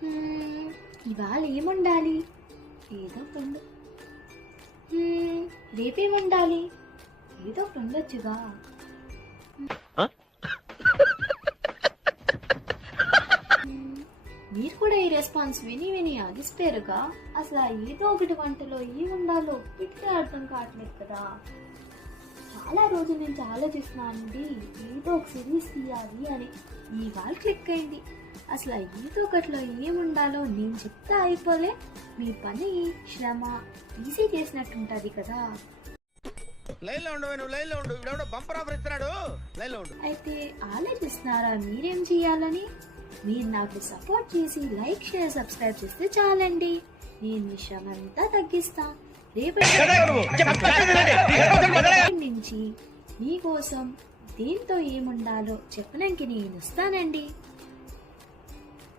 హ్మ్, ఇవాళ ఏముండాలి? ఏదో ఒకటి ఉండు. రేపేముండాలి? ఏదో ఒకటి ఉండొచ్చుగా. మీరు కూడా ఈ రెస్పాన్స్ విని విని అలిసిపోయారుగా. అసలు ఆ ఏదో ఒకటి వంటలో ఏముండాలో ఇట్లా అర్థం కావట్లేదు కదా. చాలా రోజుల నుంచి ఆలోచిస్తున్నానండి ఏదో ఒక సిరీస్ తీయాలి అని. ఇవాళ క్లిక్ అయింది. అసలు ఆ ఏదో ఒకటిలో ఏముండాలో నేను చెప్తే అయిపోలే, మీ పని శ్రమ ఈజీ చేసినట్టుంటది కదా. అయితే ఆలోచిస్తున్నారా మీరేం చేయాలని? మీరు నాకు సపోర్ట్ చేసి లైక్ షేర్ సబ్స్క్రైబ్ చేస్తే చాలండి. నేను మీ శ్రమ అంతా తగ్గిస్తా. రేపటి నుంచి మీకోసం దేంతో ఏముండాలో చెప్పడానికి నేను వస్తానండి.